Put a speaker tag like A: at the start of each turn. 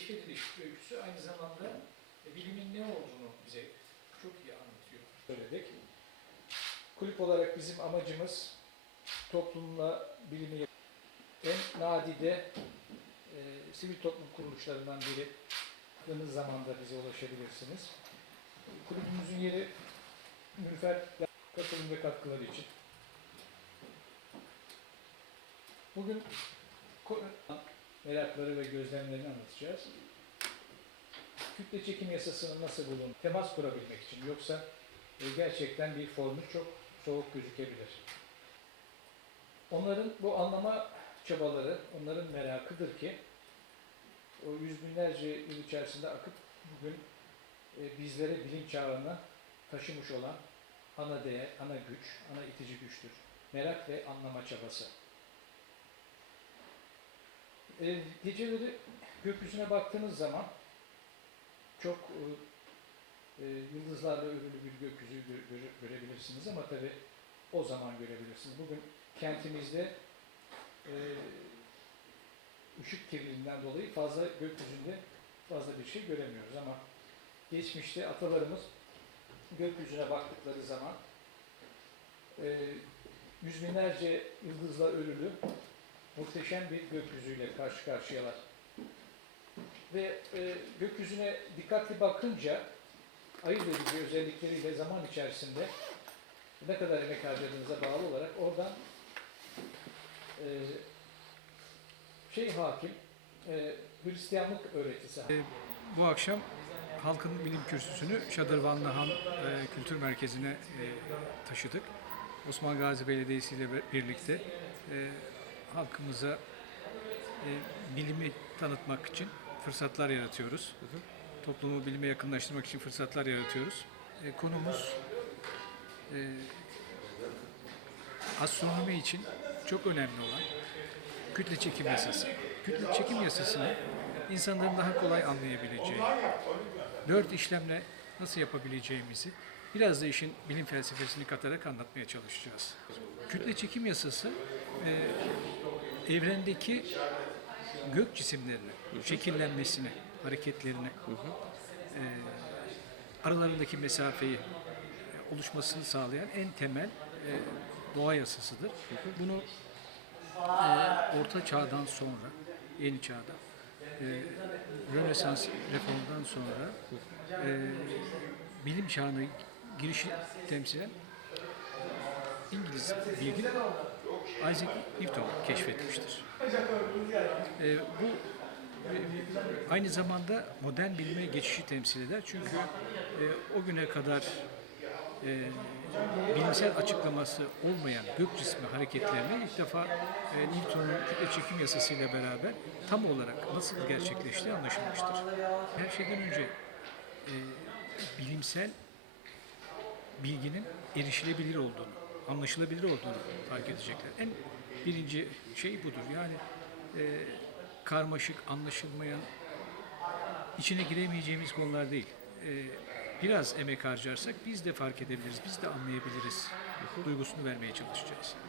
A: keşfediliş öyküsü aynı zamanda e, bilimin ne olduğunu bize çok iyi anlatıyor. Söyledik. Kulüp olarak bizim amacımız toplumla bilimi en nadide e, sivil toplum kuruluşlarından biri yakın zamanda bize ulaşabilirsiniz. Kulübümüzün yeri Nülfer katılım ve katkıları için. Bugün merakları ve gözlemlerini anlatacağız. Kütle çekim yasasının nasıl bulunduğunu temas kurabilmek için yoksa e, gerçekten bir formül çok soğuk gözükebilir. Onların bu anlama çabaları, onların merakıdır ki o yüz binlerce yıl içerisinde akıp bugün e, bizlere bilinç çağına taşımış olan ana değer, ana güç, ana itici güçtür. Merak ve anlama çabası. E, geceleri gökyüzüne baktığınız zaman çok e, e, yıldızlarla örülü bir gökyüzü gö- göre- görebilirsiniz ama tabi o zaman görebilirsiniz. Bugün kentimizde e, ışık kirliliğinden dolayı fazla gökyüzünde fazla bir şey göremiyoruz ama geçmişte atalarımız gökyüzüne baktıkları zaman e, yüz binlerce yıldızla örülü muhteşem bir gökyüzüyle karşı karşıyalar. Ve e, gökyüzüne dikkatli bakınca ayırt edici özellikleriyle zaman içerisinde ne kadar emek harcadığınıza bağlı olarak oradan e, şey hakim, e, Hristiyanlık öğretisi.
B: E, Bu akşam Halkın Bilim Kürsüsü'nü Şadırvanlı Han e, Kültür Merkezi'ne e, taşıdık. Osman Gazi Belediyesi ile birlikte e, halkımıza e, bilimi tanıtmak için fırsatlar yaratıyoruz. Toplumu bilime yakınlaştırmak için fırsatlar yaratıyoruz. E, konumuz e, astronomi için çok önemli olan kütle çekim yasası. Kütle çekim yasasını insanların daha kolay anlayabileceği, dört işlemle nasıl yapabileceğimizi biraz da işin bilim felsefesini katarak anlatmaya çalışacağız. Kütle çekim yasası e, evrendeki gök cisimlerinin şekillenmesini, hareketlerini, e, aralarındaki mesafeyi e, oluşmasını sağlayan en temel e, doğa yasasıdır. Bunu e, Orta Çağ'dan sonra, Yeni Çağ'da, e, Rönesans reformundan sonra e, bilim çağına girişi temsilen İngiliz bilgin Isaac Newton keşfetmiştir. E, bu aynı zamanda modern bilime geçişi temsil eder. Çünkü e, o güne kadar e, bilimsel açıklaması olmayan gök cismi hareketlerini ilk defa e, Newton'un kütle çekim yasasıyla beraber tam olarak nasıl gerçekleştiği anlaşılmıştır. Her şeyden önce e, bilimsel bilginin erişilebilir olduğunu, anlaşılabilir olduğunu fark edecekler. En birinci şey budur. Yani e, karmaşık, anlaşılmayan, içine giremeyeceğimiz konular değil. E, biraz emek harcarsak biz de fark edebiliriz, biz de anlayabiliriz duygusunu vermeye çalışacağız.